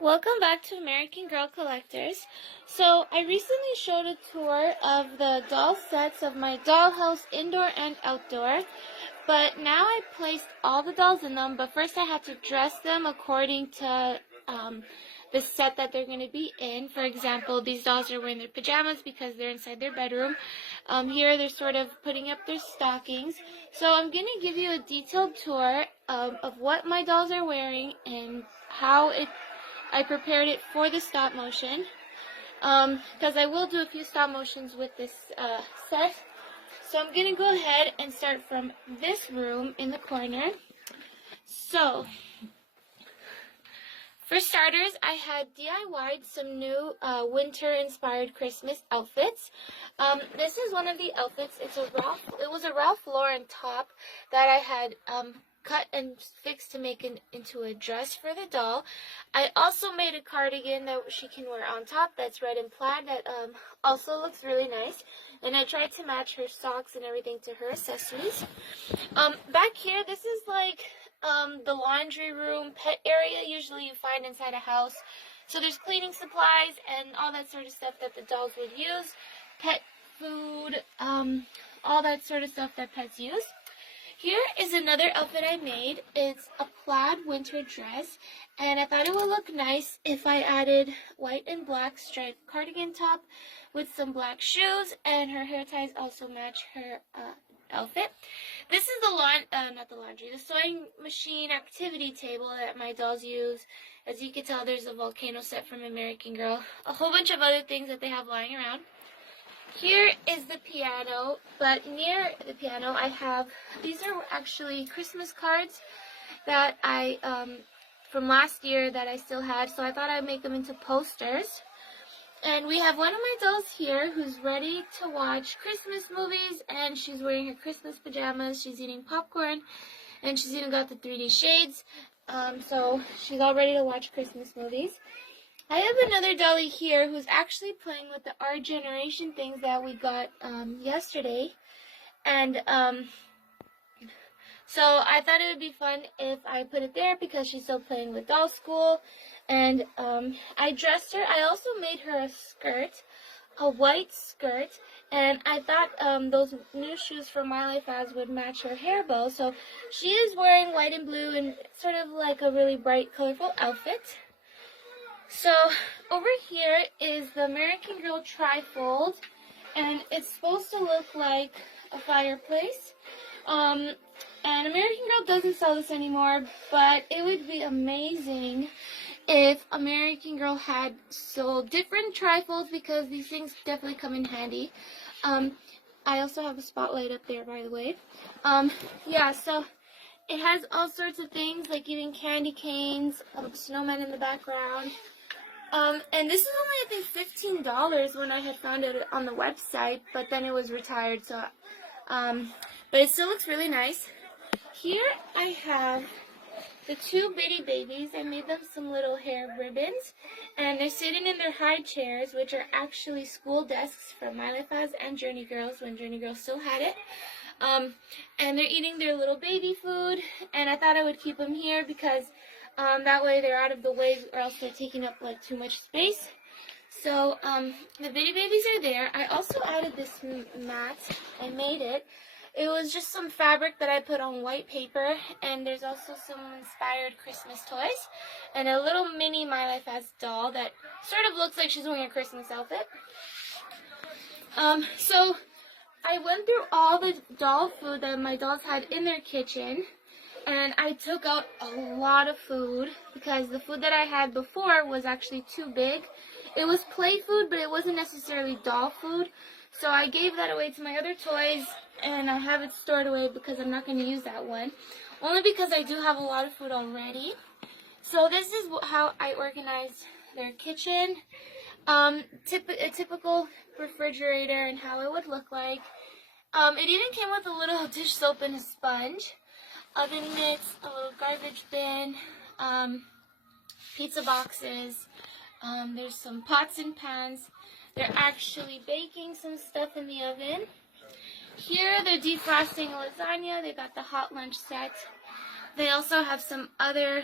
Welcome back to American Girl Collectors. So I recently showed a tour of the doll sets of my dollhouse indoor and outdoor, but now I placed all the dolls in them, but first I had to dress them according to the set that they're going to be in. For example, these dolls are wearing their pajamas because they're inside their bedroom. Here they're sort of putting up their stockings. So I'm going to give you a detailed tour of what my dolls are wearing and how I prepared it for the stop motion, because I will do a few stop motions with this set. So I'm going to go ahead and start from this room in the corner. So, for starters, I had DIY'd some new winter-inspired Christmas outfits. This is one of the outfits. It was a Ralph Lauren top that I had cut and fixed to make it into a dress for the doll. I also made a cardigan that she can wear on top that's red and plaid that also looks really nice. And I tried to match her socks and everything to her accessories. Back here, this is like the laundry room pet area usually you find inside a house. So there's cleaning supplies and all that sort of stuff that the dolls would use. Pet food, all that sort of stuff that pets use. Here is another outfit I made. It's a plaid winter dress, and I thought it would look nice if I added white and black striped cardigan top with some black shoes, and her hair ties also match her outfit. This is the sewing machine activity table that my dolls use. As you can tell, there's a volcano set from American Girl, a whole bunch of other things that they have lying around. Here is the piano, but near the piano I have, these are actually Christmas cards that I, from last year that I still had, so I thought I'd make them into posters. And we have one of my dolls here who's ready to watch Christmas movies, and she's wearing her Christmas pajamas, she's eating popcorn, and she's even got the 3D shades, so she's all ready to watch Christmas movies. I have another dolly here who's actually playing with the Our Generation things that we got yesterday. And so I thought it would be fun if I put it there because she's still playing with doll school. And I dressed her. I also made her a skirt, a white skirt. And I thought those new shoes from My Life As would match her hair bow. So she is wearing white and blue and sort of like a really bright, colorful outfit. So, over here is the American Girl trifold, and it's supposed to look like a fireplace. And American Girl doesn't sell this anymore, but it would be amazing if American Girl had sold different trifolds because these things definitely come in handy. I also have a spotlight up there, by the way. Yeah, so it has all sorts of things, like even candy canes, snowmen in the background. And this is only, I think, $15 when I had found it on the website, but then it was retired, so, but it still looks really nice. Here I have the two bitty babies. I made them some little hair ribbons, and they're sitting in their high chairs, which are actually school desks from My Life As and Journey Girls, when Journey Girls still had it. And they're eating their little baby food, and I thought I would keep them here because that way they're out of the way, or else they're taking up like too much space. So the bitty babies are there. I also added this mat. I made it. It was just some fabric that I put on white paper, and there's also some inspired Christmas toys, and a little mini My Life As doll that sort of looks like she's wearing a Christmas outfit. So I went through all the doll food that my dolls had in their kitchen, and I took out a lot of food because the food that I had before was actually too big. It was play food, but it wasn't necessarily doll food. So I gave that away to my other toys, and I have it stored away because I'm not going to use that one. Only because I do have a lot of food already. So this is how I organized their kitchen. A typical refrigerator and how it would look like. It even came with a little dish soap and a sponge. Oven mitts, a little garbage bin, pizza boxes, there's some pots and pans. They're actually baking some stuff in the oven. Here they're defrosting lasagna. They got the hot lunch set. They also have some other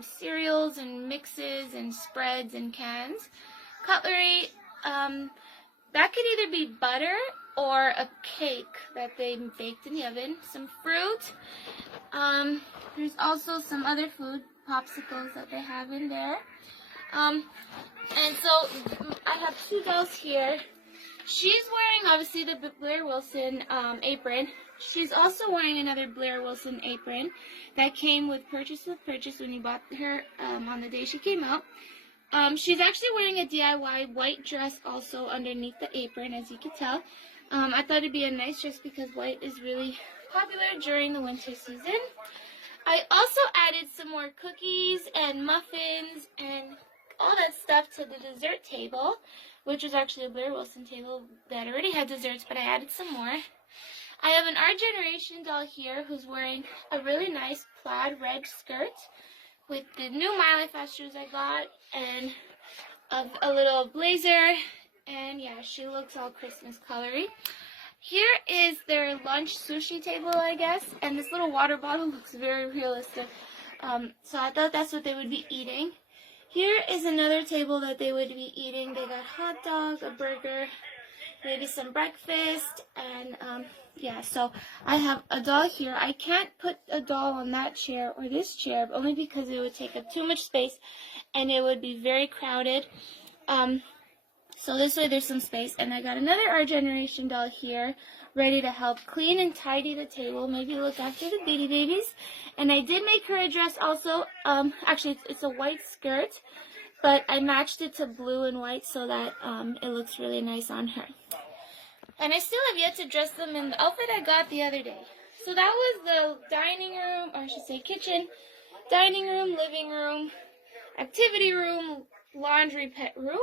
cereals and mixes and spreads and cans. Cutlery, that could either be butter or a cake that they baked in the oven. Some fruit. There's also some other food, popsicles that they have in there. And so I have two dolls here. She's wearing, obviously, the Blair Wilson apron. She's also wearing another Blair Wilson apron that came with purchase when you bought her on the day she came out. She's actually wearing a DIY white dress also underneath the apron, as you can tell. I thought it'd be a nice dress because white is really popular during the winter season. I also added some more cookies and muffins and all that stuff to the dessert table, which was actually a Blair Wilson table that already had desserts, but I added some more. I have an Our Generation doll here who's wearing a really nice plaid red skirt with the new My Life Fast shoes I got and a little blazer, and yeah, she looks all Christmas colory. Here is their lunch sushi table, I guess, and this little water bottle looks very realistic, so I thought that's what they would be eating. Here is another table that they would be eating. They got hot dog, a burger, maybe some breakfast, and yeah, so I have a doll here. I can't put a doll on that chair or this chair, only because it would take up too much space and it would be very crowded. So this way there's some space. And I got another Our Generation doll here, ready to help clean and tidy the table, maybe look after the Beady Babies. And I did make her a dress also. Actually, it's a white skirt, but I matched it to blue and white so that it looks really nice on her. And I still have yet to dress them in the outfit I got the other day. So that was the dining room, or I should say kitchen, dining room, living room, activity room, laundry pet room.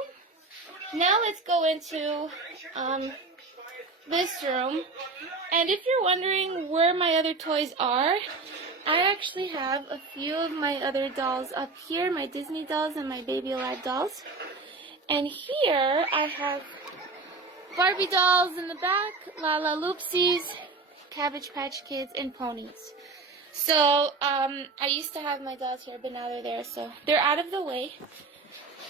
Now let's go into this room. And if you're wondering where my other toys are, I actually have a few of my other dolls up here, my Disney dolls and my Baby Alive dolls. And here I have Barbie dolls in the back, Lopes, Cabbage Patch Kids, and ponies. So I used to have my dolls here, but now they're there, so they're out of the way.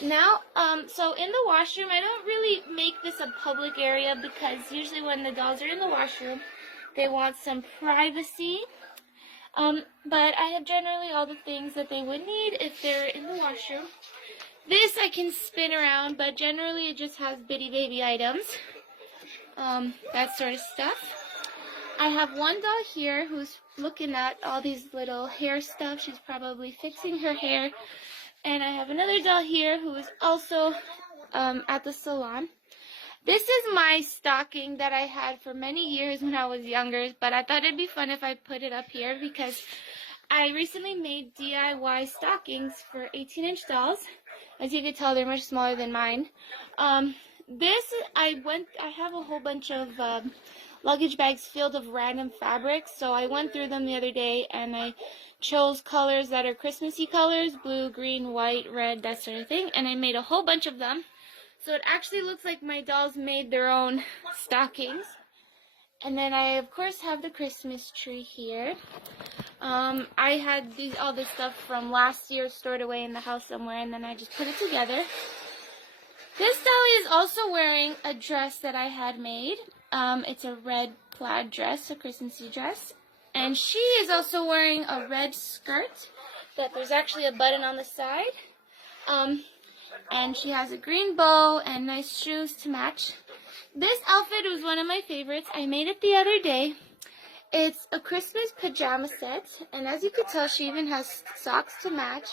Now, so in the washroom, I don't really make this a public area because usually when the dolls are in the washroom, they want some privacy. But I have generally all the things that they would need if they're in the washroom. This I can spin around, but generally it just has Bitty Baby items. That sort of stuff. I have one doll here who's looking at all these little hair stuff. She's probably fixing her hair. And I have another doll here who is also at the salon. This is my stocking that I had for many years when I was younger, but I thought it'd be fun if I put it up here because I recently made DIY stockings for 18-inch dolls. As you can tell, they're much smaller than mine. I have a whole bunch of luggage bags filled of random fabrics, so I went through them the other day and I chose colors that are Christmassy colors, blue, green, white, red, that sort of thing, and I made a whole bunch of them. So it actually looks like my dolls made their own stockings. And then I, of course, have the Christmas tree here. I had all this stuff from last year stored away in the house somewhere, and then I just put it together. This dolly is also wearing a dress that I had made. It's a red plaid dress, a Christmassy dress. And she is also wearing a red skirt that there's actually a button on the side. And she has a green bow and nice shoes to match. This outfit was one of my favorites. I made it the other day. It's a Christmas pajama set, and as you can tell, she even has socks to match.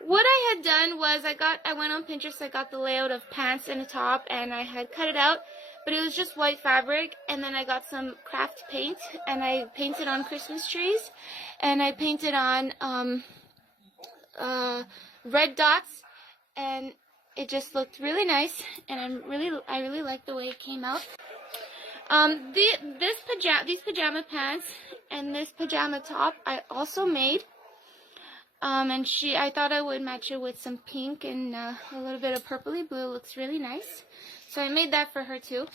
What I had done was I went on Pinterest, I got the layout of pants and a top, and I had cut it out, but it was just white fabric, and then I got some craft paint, and I painted on Christmas trees, and I painted on red dots, and it just looked really nice, and I really like the way it came out. These pajama pants and this pajama top I also made. And I thought I would match it with some pink and a little bit of purpley blue. It looks really nice. So I made that for her too.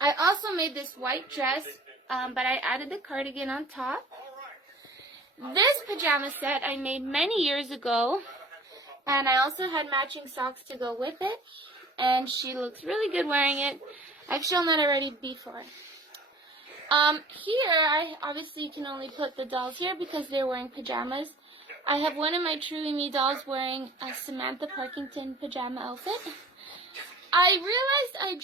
I also made this white dress, but I added the cardigan on top. This pajama set I made many years ago, and I also had matching socks to go with it, and she looks really good wearing it. I've shown that already before. Here, I obviously can only put the dolls here because they're wearing pajamas. I have one of my Truly Me dolls wearing a Samantha Parkington pajama outfit. I realized I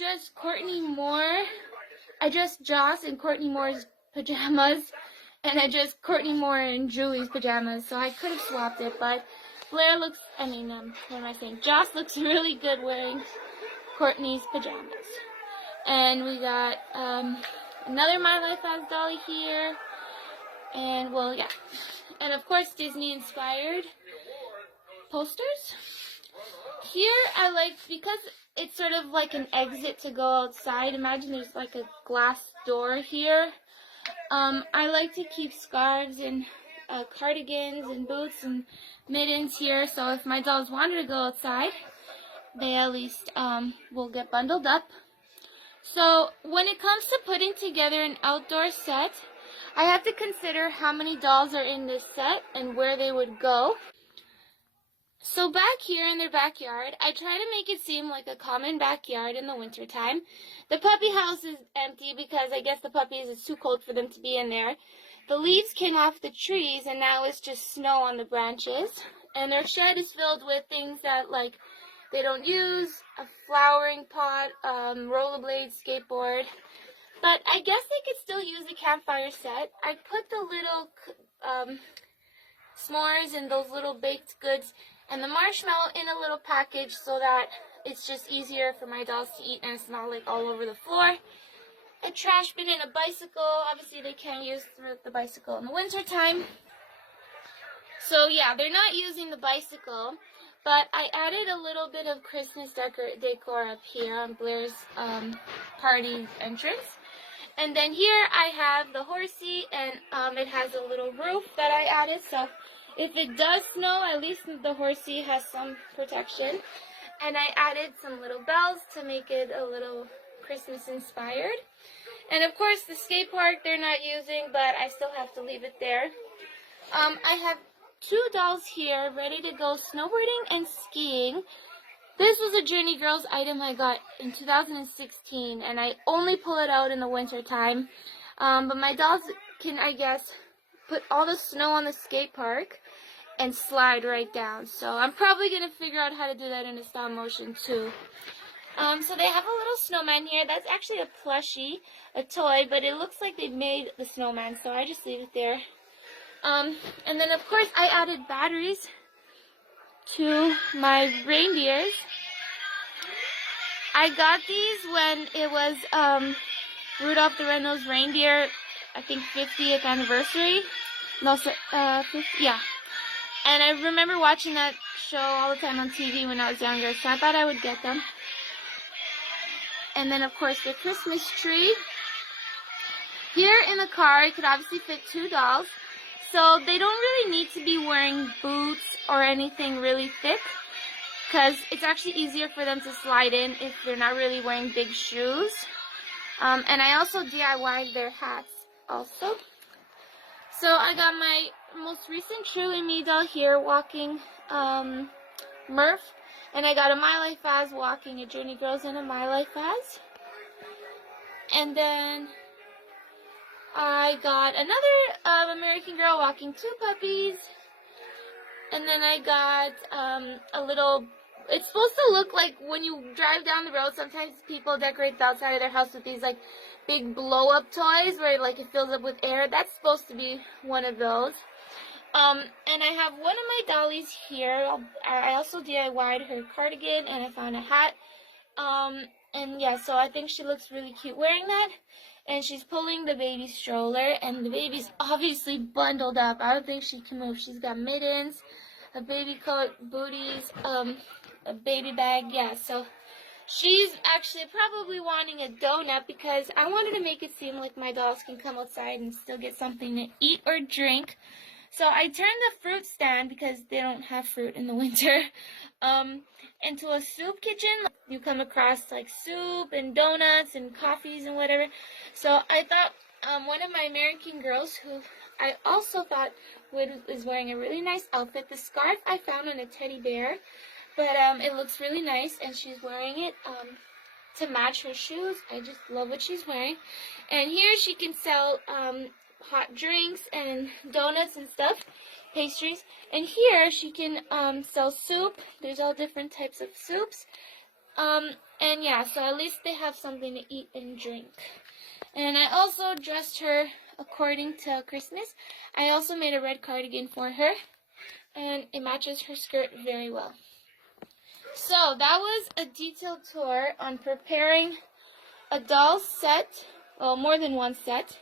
dressed Joss in Courtney Moore's pajamas, and I dressed Courtney Moore in Julie's pajamas, so I could have swapped it, but Blair looks, what am I saying? Joss looks really good wearing Courtney's pajamas. And we got, another My Life as Dolly here, and well, yeah. And of course, Disney inspired posters. Here, I like, because it's sort of like an exit to go outside. Imagine there's like a glass door here. I like to keep scarves and cardigans and boots and mittens here, so if my dolls want to go outside, they at least will get bundled up. So when it comes to putting together an outdoor set, I have to consider how many dolls are in this set and where they would go. So back here in their backyard, I try to make it seem like a common backyard in the wintertime. The puppy house is empty because I guess the puppies, it's too cold for them to be in there. The leaves came off the trees and now it's just snow on the branches. And their shed is filled with things that like they don't use, a flowering pot, rollerblades, skateboard. But I guess they could still use a campfire set. I put the little s'mores and those little baked goods and the marshmallow in a little package so that it's just easier for my dolls to eat and it's not like all over the floor. A trash bin and a bicycle. Obviously they can't use the bicycle in the winter time. So yeah, they're not using the bicycle, but I added a little bit of Christmas decor up here on Blair's party entrance. And then here I have the horsey, and it has a little roof that I added, so if it does snow, at least the horsey has some protection. And I added some little bells to make it a little Christmas inspired. And of course the skate park they're not using, but I still have to leave it there. I have two dolls here ready to go snowboarding and skiing. This was a Journey Girls item I got in 2016, and I only pull it out in the winter time. But my dolls can, I guess, put all the snow on the skate park and slide right down. So I'm probably going to figure out how to do that in a stop motion too. So they have a little snowman here. That's actually a plushie, a toy, but it looks like they made the snowman, so I just leave it there. And then of course I added batteries to my reindeers. I got these when it was Rudolph the Red-Nosed Reindeer, I think 50th anniversary. No, yeah. And I remember watching that show all the time on TV when I was younger, so I thought I would get them. And then of course the Christmas tree. Here in the car, it could obviously fit two dolls. So they don't really need to be wearing boots or anything really thick, because it's actually easier for them to slide in if they're not really wearing big shoes. And I also DIY'd their hats also. So I got my most recent Truly Me doll here walking Murph, and I got a My Life As walking a Journey Girls and a My Life As. And then I got another American Girl walking two puppies. And then I got a little, it's supposed to look like when you drive down the road, sometimes people decorate the outside of their house with these like big blow up toys where like it fills up with air. That's supposed to be one of those. And I have one of my dollies here. I also DIY'd her cardigan and I found a hat. And yeah, so I think she looks really cute wearing that. And she's pulling the baby stroller, and the baby's obviously bundled up. I don't think she can move. She's got mittens, a baby coat, booties, a baby bag. Yeah, so she's actually probably wanting a donut because I wanted to make it seem like my dolls can come outside and still get something to eat or drink. So I turned the fruit stand, because they don't have fruit in the winter, into a soup kitchen. You come across like soup and donuts and coffees and whatever. So I thought one of my American Girls, who I also thought is wearing a really nice outfit. The scarf I found on a teddy bear, but it looks really nice, and she's wearing it to match her shoes. I just love what she's wearing. And here she can sell hot drinks and donuts and stuff, pastries. And here she can sell soup. There's all different types of soups. And yeah, so at least they have something to eat and drink. And I also dressed her according to Christmas. I also made a red cardigan for her, and it matches her skirt very well. So that was a detailed tour on preparing a doll set, well, more than one set,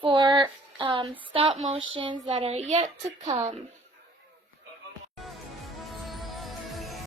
for stop motions that are yet to come.